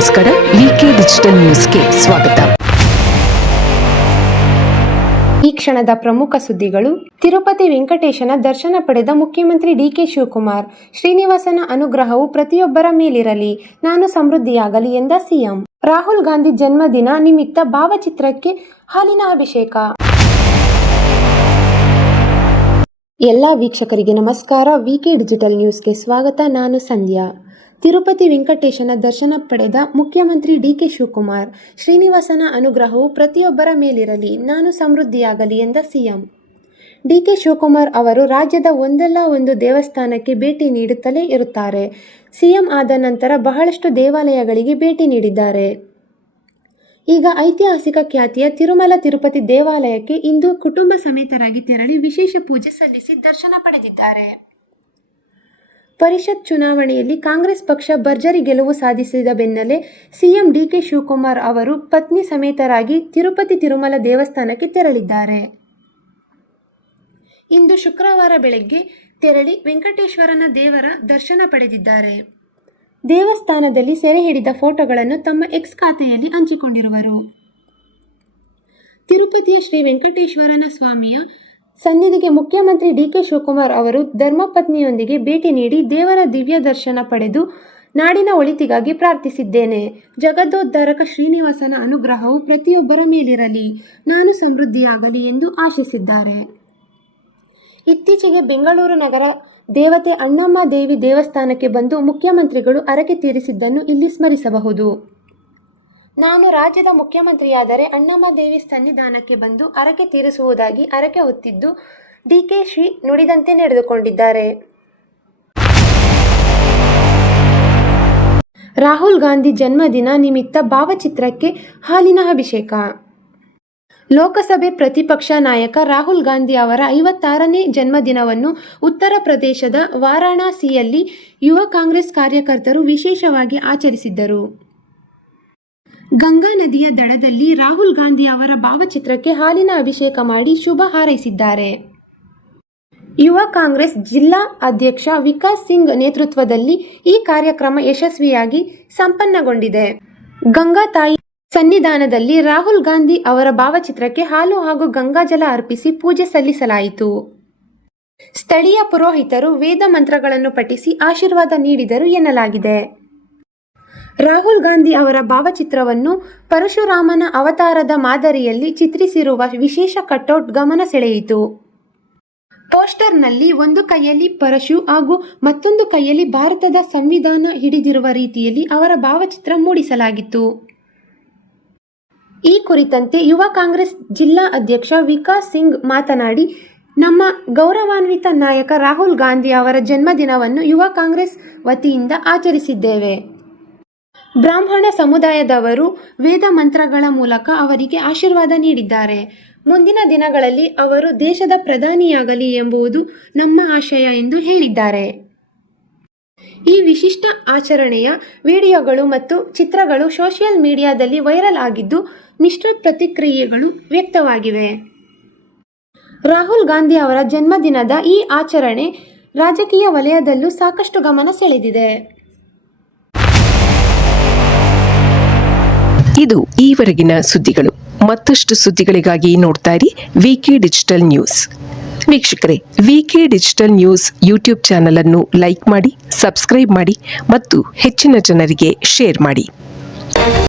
ನಮಸ್ಕಾರ. ವಿಕೆ ಡಿಜಿಟಲ್ ನ್ಯೂಸ್ಗೆ ಸ್ವಾಗತ. ಈ ಕ್ಷಣದ ಪ್ರಮುಖ ಸುದ್ದಿಗಳು. ತಿರುಪತಿ ವೆಂಕಟೇಶನ ದರ್ಶನ ಪಡೆದ ಮುಖ್ಯಮಂತ್ರಿ ಡಿಕೆ ಶಿವಕುಮಾರ್. ಶ್ರೀನಿವಾಸನ ಅನುಗ್ರಹವು ಪ್ರತಿಯೊಬ್ಬರ ಮೇಲಿರಲಿ, ನಾನು ಸಮೃದ್ಧಿಯಾಗಲಿ ಎಂದ ಸಿಎಂ. ರಾಹುಲ್ ಗಾಂಧಿ ಜನ್ಮದಿನ ನಿಮಿತ್ತ ಭಾವಚಿತ್ರಕ್ಕೆ ಹಾಲಿನ ಅಭಿಷೇಕ. ಎಲ್ಲ ವೀಕ್ಷಕರಿಗೆ ನಮಸ್ಕಾರ. ವಿಕೆ ಡಿಜಿಟಲ್ ನ್ಯೂಸ್ಗೆ ಸ್ವಾಗತ. ನಾನು ಸಂಧ್ಯಾ. ತಿರುಪತಿ ವೆಂಕಟೇಶನ ದರ್ಶನ ಪಡೆದ ಮುಖ್ಯಮಂತ್ರಿ ಡಿಕೆ ಶಿವಕುಮಾರ್. ಶ್ರೀನಿವಾಸನ ಅನುಗ್ರಹವು ಪ್ರತಿಯೊಬ್ಬರ ಮೇಲಿರಲಿ, ನಾನು ಸಮೃದ್ಧಿಯಾಗಲಿ ಎಂದ ಸಿಎಂ. ಡಿಕೆ ಶಿವಕುಮಾರ್ ಅವರು ರಾಜ್ಯದ ಒಂದಲ್ಲ ಒಂದು ದೇವಸ್ಥಾನಕ್ಕೆ ಭೇಟಿ ನೀಡುತ್ತಲೇ ಇರುತ್ತಾರೆ. ಸಿಎಂ ಆದ ನಂತರ ಬಹಳಷ್ಟು ದೇವಾಲಯಗಳಿಗೆ ಭೇಟಿ ನೀಡಿದ್ದಾರೆ. ಈಗ ಐತಿಹಾಸಿಕ ಖ್ಯಾತಿಯ ತಿರುಮಲ ತಿರುಪತಿ ದೇವಾಲಯಕ್ಕೆ ಇಂದು ಕುಟುಂಬ ಸಮೇತರಾಗಿ ತೆರಳಿ ವಿಶೇಷ ಪೂಜೆ ಸಲ್ಲಿಸಿ ದರ್ಶನ ಪಡೆದಿದ್ದಾರೆ. ಪರಿಷತ್ ಚುನಾವಣೆಯಲ್ಲಿ ಕಾಂಗ್ರೆಸ್ ಪಕ್ಷ ಭರ್ಜರಿ ಗೆಲುವು ಸಾಧಿಸಿದ ಬೆನ್ನಲ್ಲೇ ಸಿಎಂ ಡಿಕೆ ಶಿವಕುಮಾರ್ ಅವರು ಪತ್ನಿ ಸಮೇತರಾಗಿ ತಿರುಪತಿ ತಿರುಮಲ ದೇವಸ್ಥಾನಕ್ಕೆ ತೆರಳಿದ್ದಾರೆ. ಇಂದು ಶುಕ್ರವಾರ ಬೆಳಗ್ಗೆ ತೆರಳಿ ವೆಂಕಟೇಶ್ವರನ ದೇವರ ದರ್ಶನ ಪಡೆದಿದ್ದಾರೆ. ದೇವಸ್ಥಾನದಲ್ಲಿ ಸೆರೆ ಹಿಡಿದ ಫೋಟೋಗಳನ್ನು ತಮ್ಮ ಎಕ್ಸ್ ಖಾತೆಯಲ್ಲಿ ಹಂಚಿಕೊಂಡಿರುವರು. ತಿರುಪತಿಯ ಶ್ರೀ ವೆಂಕಟೇಶ್ವರನ ಸ್ವಾಮಿಯ ಸನ್ನಿಧಿಗೆ ಮುಖ್ಯಮಂತ್ರಿ ಡಿಕೆ ಶಿವಕುಮಾರ್ ಅವರು ಧರ್ಮಪತ್ನಿಯೊಂದಿಗೆ ಭೇಟಿ ನೀಡಿ ದೇವರ ದಿವ್ಯ ದರ್ಶನ ಪಡೆದು ನಾಡಿನ ಒಳಿತಿಗಾಗಿ ಪ್ರಾರ್ಥಿಸಿದ್ದೇನೆ. ಜಗದೋದ್ಧಾರಕ ಶ್ರೀನಿವಾಸನ ಅನುಗ್ರಹವು ಪ್ರತಿಯೊಬ್ಬರ ಮೇಲಿರಲಿ, ನಾನು ಸಮೃದ್ಧಿಯಾಗಲಿ ಎಂದು ಆಶಿಸಿದ್ದಾರೆ. ಇತ್ತೀಚೆಗೆ ಬೆಂಗಳೂರು ನಗರ ದೇವತೆ ಅಣ್ಣಮ್ಮ ದೇವಿ ದೇವಸ್ಥಾನಕ್ಕೆ ಬಂದು ಮುಖ್ಯಮಂತ್ರಿಗಳು ಹರಕೆ ತೀರಿಸಿದ್ದನ್ನು ಇಲ್ಲಿ ಸ್ಮರಿಸಬಹುದು. ನಾನು ರಾಜ್ಯದ ಮುಖ್ಯಮಂತ್ರಿಯಾದರೆ ಅಣ್ಣಮ್ಮ ದೇವಿ ಸನ್ನಿಧಾನಕ್ಕೆ ಬಂದು ಹರಕೆ ತೀರಿಸುವುದಾಗಿ ಹರಕೆ ಹೊತ್ತಿದ್ದು ಡಿಕೆಶಿ ನುಡಿದಂತೆ ನಡೆದುಕೊಂಡಿದ್ದಾರೆ. ರಾಹುಲ್ ಗಾಂಧಿ ಜನ್ಮದಿನ ನಿಮಿತ್ತ ಭಾವಚಿತ್ರಕ್ಕೆ ಹಾಲಿನ ಅಭಿಷೇಕ. ಲೋಕಸಭೆ ಪ್ರತಿಪಕ್ಷ ನಾಯಕ ರಾಹುಲ್ ಗಾಂಧಿ ಅವರ 56ನೇ ಜನ್ಮದಿನವನ್ನು ಉತ್ತರ ಪ್ರದೇಶದ ವಾರಾಣಸಿಯಲ್ಲಿ ಯುವ ಕಾಂಗ್ರೆಸ್ ಕಾರ್ಯಕರ್ತರು ವಿಶೇಷವಾಗಿ ಆಚರಿಸಿದ್ದರು. ಗಂಗಾ ನದಿಯ ದಡದಲ್ಲಿ ರಾಹುಲ್ ಗಾಂಧಿ ಅವರ ಭಾವಚಿತ್ರಕ್ಕೆ ಹಾಲಿನ ಅಭಿಷೇಕ ಮಾಡಿ ಶುಭ ಹಾರೈಸಿದ್ದಾರೆ. ಯುವ ಕಾಂಗ್ರೆಸ್ ಜಿಲ್ಲಾ ಅಧ್ಯಕ್ಷ ವಿಕಾಸ್ ಸಿಂಗ್ ನೇತೃತ್ವದಲ್ಲಿ ಈ ಕಾರ್ಯಕ್ರಮ ಯಶಸ್ವಿಯಾಗಿ ಸಂಪನ್ನಗೊಂಡಿದೆ. ಗಂಗಾ ತಾಯಿ ಸನ್ನಿಧಾನದಲ್ಲಿ ರಾಹುಲ್ ಗಾಂಧಿ ಅವರ ಭಾವಚಿತ್ರಕ್ಕೆ ಹಾಲು ಹಾಗೂ ಗಂಗಾಜಲ ಅರ್ಪಿಸಿ ಪೂಜೆ ಸಲ್ಲಿಸಲಾಯಿತು. ಸ್ಥಳೀಯ ಪುರೋಹಿತರು ವೇದ ಮಂತ್ರಗಳನ್ನು ಪಠಿಸಿ ಆಶೀರ್ವಾದ ನೀಡಿದರು ಎನ್ನಲಾಗಿದೆ. ರಾಹುಲ್ ಗಾಂಧಿ ಅವರ ಭಾವಚಿತ್ರವನ್ನು ಪರಶುರಾಮನ ಅವತಾರದ ಮಾದರಿಯಲ್ಲಿ ಚಿತ್ರಿಸಿರುವ ವಿಶೇಷ ಕಟೌಟ್ ಗಮನ ಸೆಳೆಯಿತು. ಪೋಸ್ಟರ್ನಲ್ಲಿ ಒಂದು ಕೈಯಲ್ಲಿ ಪರಶು ಹಾಗೂ ಮತ್ತೊಂದು ಕೈಯಲ್ಲಿ ಭಾರತದ ಸಂವಿಧಾನ ಹಿಡಿದಿರುವ ರೀತಿಯಲ್ಲಿ ಅವರ ಭಾವಚಿತ್ರ ಮೂಡಿಸಲಾಗಿತ್ತು. ಈ ಕುರಿತಂತೆ ಯುವ ಕಾಂಗ್ರೆಸ್ ಜಿಲ್ಲಾ ಅಧ್ಯಕ್ಷ ವಿಕಾಸ್ ಸಿಂಗ್ ಮಾತನಾಡಿ, ನಮ್ಮ ಗೌರವಾನ್ವಿತ ನಾಯಕ ರಾಹುಲ್ ಗಾಂಧಿ ಅವರ ಜನ್ಮದಿನವನ್ನು ಯುವ ಕಾಂಗ್ರೆಸ್ ವತಿಯಿಂದ ಆಚರಿಸಿದ್ದೇವೆ. ಬ್ರಾಹ್ಮಣ ಸಮುದಾಯದವರು ವೇದ ಮಂತ್ರಗಳ ಮೂಲಕ ಅವರಿಗೆ ಆಶೀರ್ವಾದ ನೀಡಿದ್ದಾರೆ. ಮುಂದಿನ ದಿನಗಳಲ್ಲಿ ಅವರು ದೇಶದ ಪ್ರಧಾನಿಯಾಗಲಿ ಎಂಬುದು ನಮ್ಮ ಆಶಯ ಎಂದು ಹೇಳಿದ್ದಾರೆ. ಈ ವಿಶಿಷ್ಟ ಆಚರಣೆಯ ವಿಡಿಯೋಗಳು ಮತ್ತು ಚಿತ್ರಗಳು ಸೋಷಿಯಲ್ ಮೀಡಿಯಾದಲ್ಲಿ ವೈರಲ್ ಆಗಿದ್ದು ಮಿಶ್ರ ಪ್ರತಿಕ್ರಿಯೆಗಳು ವ್ಯಕ್ತವಾಗಿವೆ. ರಾಹುಲ್ ಗಾಂಧಿ ಅವರ ಜನ್ಮದಿನದ ಈ ಆಚರಣೆ ರಾಜಕೀಯ ವಲಯದಲ್ಲೂ ಸಾಕಷ್ಟು ಗಮನ ಸೆಳೆದಿದೆ. ಇದು ಈವರೆಗಿನ ಸುದ್ದಿಗಳು. ಮತ್ತಷ್ಟು ಸುದ್ದಿಗಳಿಗಾಗಿ ನೋಡ್ತಾ ಇರಿ ವಿಕೆ ಡಿಜಿಟಲ್ ನ್ಯೂಸ್. ವೀಕ್ಷಕರೇ, ವಿಕೆ ಡಿಜಿಟಲ್ ನ್ಯೂಸ್ ಯೂಟ್ಯೂಬ್ ಚಾನಲ್ ಅನ್ನು ಲೈಕ್ ಮಾಡಿ, ಸಬ್ಸ್ಕ್ರೈಬ್ ಮಾಡಿ ಮತ್ತು ಹೆಚ್ಚಿನ ಜನರಿಗೆ ಶೇರ್ ಮಾಡಿ.